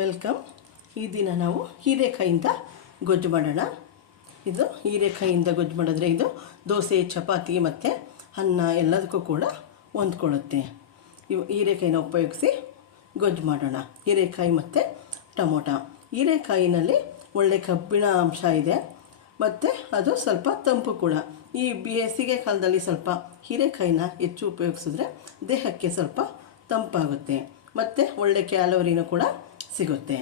Welcome. ಈ ದಿನ ನಾವು ಹೀರೆಕಾಯಿಂದ ಗೊಜ್ಜು ಮಾಡೋಣ. ಇದು ಹೀರೆಕಾಯಿಂದ ಗೊಜ್ಜು ಮಾಡಿದ್ರೆ ಇದು ದೋಸೆ, ಚಪಾತಿ ಮತ್ತು ಅನ್ನ ಎಲ್ಲದಕ್ಕೂ ಕೂಡ ಹೊಂದ್ಕೊಳ್ಳುತ್ತೆ. ಹೀರೆಕಾಯಿನ ಉಪಯೋಗಿಸಿ ಗೊಜ್ಜು ಮಾಡೋಣ. ಹೀರೆಕಾಯಿ ಮತ್ತು ಟೊಮೊಟೊ. ಹೀರೆಕಾಯಿನಲ್ಲಿ ಒಳ್ಳೆ ಕಬ್ಬಿಣ ಅಂಶ ಇದೆ ಮತ್ತು ಅದು ಸ್ವಲ್ಪ ತಂಪು ಕೂಡ. ಈ ಬೇಸಿಗೆ ಕಾಲದಲ್ಲಿ ಸ್ವಲ್ಪ ಹೀರೆಕಾಯಿನ ಹೆಚ್ಚು ಉಪಯೋಗಿಸಿದ್ರೆ ದೇಹಕ್ಕೆ ಸ್ವಲ್ಪ ತಂಪಾಗುತ್ತೆ ಮತ್ತು ಒಳ್ಳೆ ಕ್ಯಾಲೋರಿನೂ ಕೂಡ ಸಿಗುತ್ತೆ.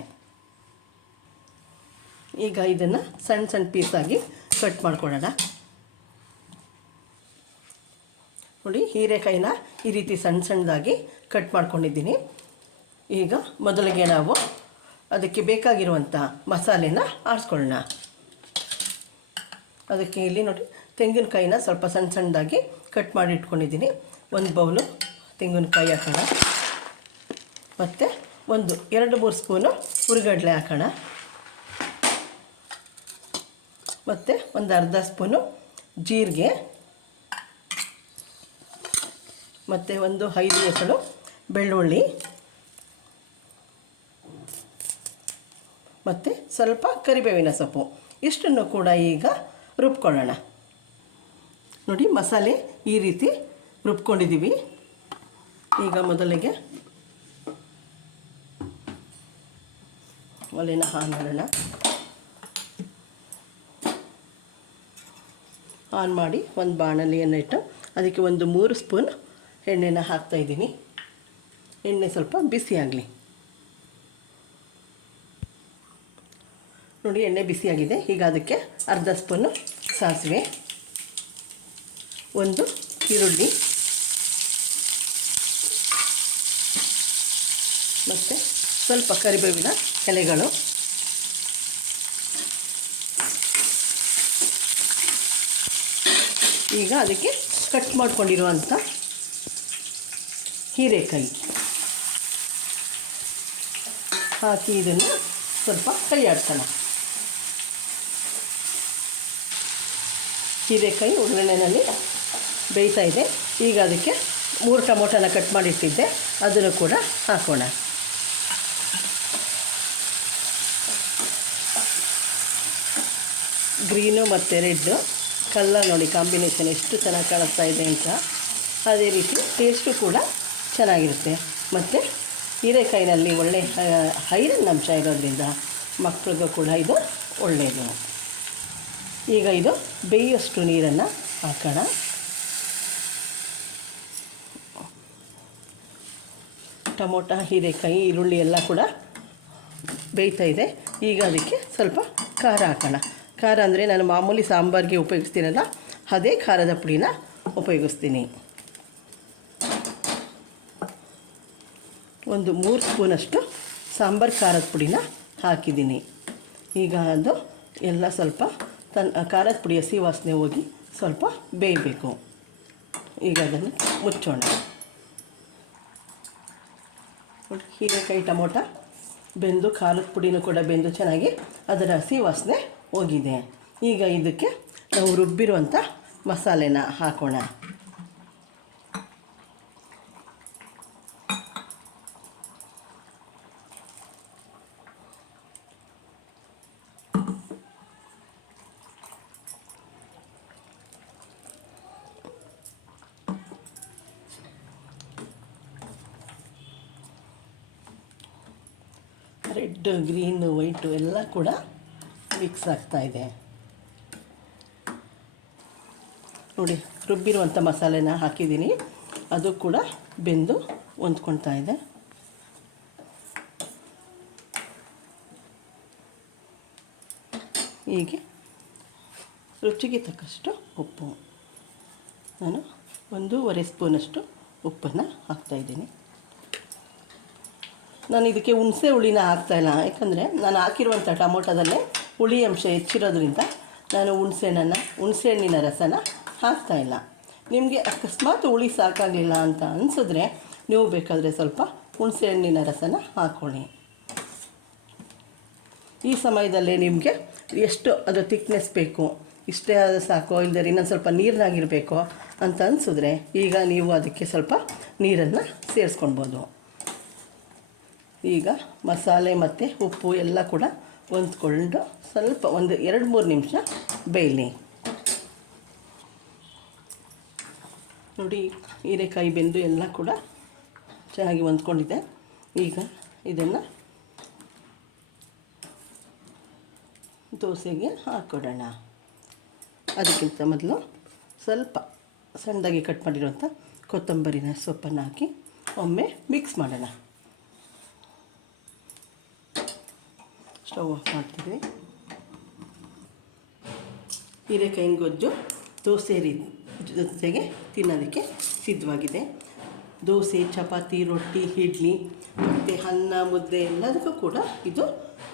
ಈಗ ಇದನ್ನು ಸಣ್ಣ ಸಣ್ಣ ಪೀಸಾಗಿ ಕಟ್ ಮಾಡ್ಕೊಳ್ಳೋಣ. ನೋಡಿ, ಹೀರೆಕಾಯಿನ ಈ ರೀತಿ ಸಣ್ಣ ಸಣ್ಣದಾಗಿ ಕಟ್ ಮಾಡ್ಕೊಂಡಿದ್ದೀನಿ. ಈಗ ಮೊದಲಿಗೆ ನಾವು ಅದಕ್ಕೆ ಬೇಕಾಗಿರುವಂಥ ಮಸಾಲೆನ ಆರಿಸ್ಕೊಳ್ಳೋಣ. ಅದಕ್ಕೆ ಇಲ್ಲಿ ನೋಡಿ, ತೆಂಗಿನಕಾಯಿನ ಸ್ವಲ್ಪ ಸಣ್ಣ ಸಣ್ಣದಾಗಿ ಕಟ್ ಮಾಡಿ ಇಟ್ಕೊಂಡಿದ್ದೀನಿ. ಒಂದು ಬೌಲು ತೆಂಗಿನಕಾಯಿ ಹಾಕೋಣ ಮತ್ತು 2-3 ಸ್ಪೂನು ಹುರಿಗಡಲೆ ಹಾಕೋಣ ಮತ್ತು ಒಂದು ಅರ್ಧ ಸ್ಪೂನು ಜೀರಿಗೆ ಮತ್ತು 5 ಎಸಳು ಬೆಳ್ಳುಳ್ಳಿ ಮತ್ತು ಸ್ವಲ್ಪ ಕರಿಬೇವಿನ ಸೊಪ್ಪು. ಇಷ್ಟನ್ನು ಕೂಡ ಈಗ ರುಬ್ಕೊಳ್ಳೋಣ. ನೋಡಿ, ಮಸಾಲೆ ಈ ರೀತಿ ರುಬ್ಕೊಂಡಿದ್ದೀವಿ. ಈಗ ಮೊದಲಿಗೆ ಒಲೆನ ಆನ್ ಮಾಡೋಣ. ಆನ್ ಮಾಡಿ ಒಂದು ಬಾಣಲೆಯನ್ನು ಇಟ್ಟು ಅದಕ್ಕೆ 3 ಸ್ಪೂನ್ ಎಣ್ಣೆನ ಹಾಕ್ತಾಯಿದ್ದೀನಿ. ಎಣ್ಣೆ ಸ್ವಲ್ಪ ಬಿಸಿ ಆಗಲಿ. ನೋಡಿ, ಎಣ್ಣೆ ಬಿಸಿಯಾಗಿದೆ. ಈಗ ಅದಕ್ಕೆ ಅರ್ಧ ಸ್ಪೂನು ಸಾಸಿವೆ, 1 ಈರುಳ್ಳಿ ಮತ್ತು ಸ್ವಲ್ಪ ಕರಿಬೇವಿನ ಎಲೆಗಳು, ಈಗ ಅದಕ್ಕೆ ಕಟ್ ಮಾಡ್ಕೊಂಡಿರುವಂಥ ಹೀರೆಕಾಯಿ ಹಾಕಿ ಇದನ್ನು ಸ್ವಲ್ಪ ಕೈ ಆಡ್ಸೋಣ. ಹೀರೆಕಾಯಿ ಒಗ್ಗರಣೆಯಲ್ಲಿ ಬೇಯ್ತಾ ಇದೆ. ಈಗ ಅದಕ್ಕೆ 3 ಟೊಮೊಟೊನ ಕಟ್ ಮಾಡಿಟ್ಟಿದ್ದೆ, ಅದನ್ನು ಕೂಡ ಹಾಕೋಣ. ಗ್ರೀನು ಮತ್ತು ರೆಡ್ಡು ಕಲರ್ ನೋಡಿ, ಕಾಂಬಿನೇಷನ್ ಎಷ್ಟು ಚೆನ್ನಾಗಿ ಕಾಣಿಸ್ತಾ ಇದೆ ಅಂತ. ಅದೇ ರೀತಿ ಟೇಸ್ಟು ಕೂಡ ಚೆನ್ನಾಗಿರುತ್ತೆ ಮತ್ತು ಹೀರೆಕಾಯಿನಲ್ಲಿ ಒಳ್ಳೆ ಐರನ್ ಅಂಶ ಇರೋದ್ರಿಂದ ಮಕ್ಕಳಿಗೂ ಕೂಡ ಇದು ಒಳ್ಳೆಯದು. ಈಗ ಇದು ಬೇಯೋಷ್ಟು ನೀರನ್ನು ಹಾಕೋಣ. ಟೊಮೊಟೊ, ಹೀರೆಕಾಯಿ, ಈರುಳ್ಳಿ ಎಲ್ಲ ಕೂಡ ಬೇಯ್ತಾ ಇದೆ. ಈಗ ಅದಕ್ಕೆ ಸ್ವಲ್ಪ ಖಾರ ಹಾಕೋಣ. ಖಾರ ಅಂದರೆ ನಾನು ಮಾಮೂಲಿ ಸಾಂಬಾರಿಗೆ ಉಪಯೋಗಿಸ್ತೀನಲ್ಲ, ಅದೇ ಖಾರದ ಪುಡಿನ ಉಪಯೋಗಿಸ್ತೀನಿ. 3 ಸ್ಪೂನಷ್ಟು ಸಾಂಬಾರು ಖಾರದ ಪುಡಿನ ಹಾಕಿದ್ದೀನಿ. ಈಗ ಅದು ಎಲ್ಲ ಸ್ವಲ್ಪ ಖಾರದ ಪುಡಿ ಹಸಿ ವಾಸನೆ ಹೋಗಿ ಸ್ವಲ್ಪ ಬೇಯಬೇಕು. ಈಗ ಅದನ್ನು ಮುಚ್ಚೋಣ. ಹೀರೆಕಾಯಿ, ಟೊಮೊಟೊ ಬೆಂದು, ಖಾರದ ಪುಡಿನೂ ಕೂಡ ಬೆಂದು ಚೆನ್ನಾಗಿ ಅದರ ಹಸಿ ವಾಸನೆ ಹೋಗಿದೆ. ಈಗ ಇದಕ್ಕೆ ನಾವು ರುಬ್ಬಿರುವಂಥ ಮಸಾಲೆನ ಹಾಕೋಣ. ರೆಡ್, ಗ್ರೀನು, ವೈಟು ಎಲ್ಲ ಕೂಡ ಮಿಕ್ಸ್ ಆಗ್ತಾಯಿದೆ. ನೋಡಿ, ರುಬ್ಬಿರುವಂಥ ಮಸಾಲೆನ ಹಾಕಿದ್ದೀನಿ. ಅದು ಕೂಡ ಬೆಂದು ಹೊಂದ್ಕೊಳ್ತಾ ಇದೆ. ಹೀಗೆ ರುಚಿಗೆ ತಕ್ಕಷ್ಟು ಉಪ್ಪು, ನಾನು 1.5 ಸ್ಪೂನಷ್ಟು ಉಪ್ಪನ್ನು ಹಾಕ್ತಾಯಿದ್ದೀನಿ. ನಾನು ಇದಕ್ಕೆ ಹುಣಸೆ ಹುಳಿನ ಹಾಕ್ತಾಯಿಲ್ಲ, ಯಾಕಂದರೆ ನಾನು ಹಾಕಿರುವಂಥ ಟೊಮೊಟೊದಲ್ಲೇ ಹುಳಿ ಅಂಶ ಹೆಚ್ಚಿರೋದ್ರಿಂದ ನಾನು ಹುಣಸೆ ಹಣ್ಣಿನ ರಸನ ಹಾಕ್ತಾಯಿಲ್ಲ. ನಿಮಗೆ ಅಕಸ್ಮಾತ್ ಹುಳಿ ಸಾಕಾಗಲಿಲ್ಲ ಅಂತ ಅನಿಸಿದ್ರೆ ನೀವು ಬೇಕಾದರೆ ಸ್ವಲ್ಪ ಹುಣಸೆ ಹಣ್ಣಿನ ರಸನ ಹಾಕ್ಕೊಳ್ಳಿ. ಈ ಸಮಯದಲ್ಲೇ ನಿಮಗೆ ಎಷ್ಟು ಅದು ಥಿಕ್ನೆಸ್ ಬೇಕು, ಇಷ್ಟೇ ಆದ ಸಾಕೋ, ಇಲ್ಲದೆ ಇನ್ನೊಂದು ಸ್ವಲ್ಪ ನೀರಿನಾಗಿರಬೇಕೋ ಅಂತ ಅನಿಸಿದ್ರೆ ಈಗ ನೀವು ಅದಕ್ಕೆ ಸ್ವಲ್ಪ ನೀರನ್ನು ಸೇರಿಸ್ಕೊಳ್ಬೋದು. ಈಗ ಮಸಾಲೆ ಮತ್ತು ಉಪ್ಪು ಎಲ್ಲ ಕೂಡ ಹೊಂದ್ಕೊಂಡು ಸ್ವಲ್ಪ ಒಂದು 2-3 ನಿಮಿಷ ಬೇಯಲಿ. ನೋಡಿ, ಹೀರೆಕಾಯಿ ಬೆಂದು ಎಲ್ಲ ಕೂಡ ಚೆನ್ನಾಗಿ ಹೊಂದ್ಕೊಂಡಿದೆ. ಈಗ ಇದನ್ನು ದೋಸೆಗೆ ಹಾಕ್ಕೊಡೋಣ. ಅದಕ್ಕಿಂತ ಮೊದಲು ಸ್ವಲ್ಪ ಸಣ್ಣದಾಗಿ ಕಟ್ ಮಾಡಿರುವಂಥ ಕೊತ್ತಂಬರಿನ ಸೊಪ್ಪನ್ನು ಹಾಕಿ ಒಮ್ಮೆ ಮಿಕ್ಸ್ ಮಾಡೋಣ. ಸ್ಟವ್ ಆಫ್ ಮಾಡ್ತೀವಿ. ಹೀರೆಕಾಯಿನ ಗೊಜ್ಜು ದೋಸೆ ಜೊತೆಗೆ ತಿನ್ನೋದಕ್ಕೆ ಸಿದ್ಧವಾಗಿದೆ. ದೋಸೆ, ಚಪಾತಿ, ರೊಟ್ಟಿ, ಇಡ್ಲಿ ಮತ್ತು ಅನ್ನ, ಮುದ್ದೆ ಎಲ್ಲದಕ್ಕೂ ಕೂಡ ಇದು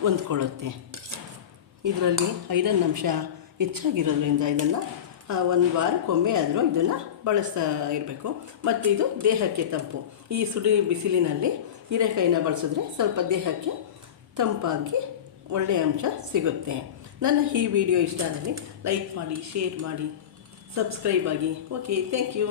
ಹೊಂದ್ಕೊಳ್ಳುತ್ತೆ. ಇದರಲ್ಲಿ ಐರನ್ ಅಂಶ ಹೆಚ್ಚಾಗಿರೋದ್ರಿಂದ ಇದನ್ನು 1 ವಾರಕ್ಕೊಮ್ಮೆ ಆದರೂ ಇದನ್ನು ಬಳಸ್ತಾ ಇರಬೇಕು. ಮತ್ತು ಇದು ದೇಹಕ್ಕೆ ತಂಪು. ಈ ಸುಡಿ ಬಿಸಿಲಿನಲ್ಲಿ ಹೀರೆಕಾಯಿನ ಬಳಸಿದ್ರೆ ಸ್ವಲ್ಪ ದೇಹಕ್ಕೆ ತಂಪಾಗಿ ಒಳ್ಳೆಯ ಅಂಶ ಸಿಗುತ್ತೆ. ನನ್ನ ಈ ವಿಡಿಯೋ ಇಷ್ಟ ಆದರೆ ಲೈಕ್ ಮಾಡಿ, ಶೇರ್ ಮಾಡಿ, ಸಬ್ಸ್ಕ್ರೈಬ್ ಆಗಿ. Okay, thank you.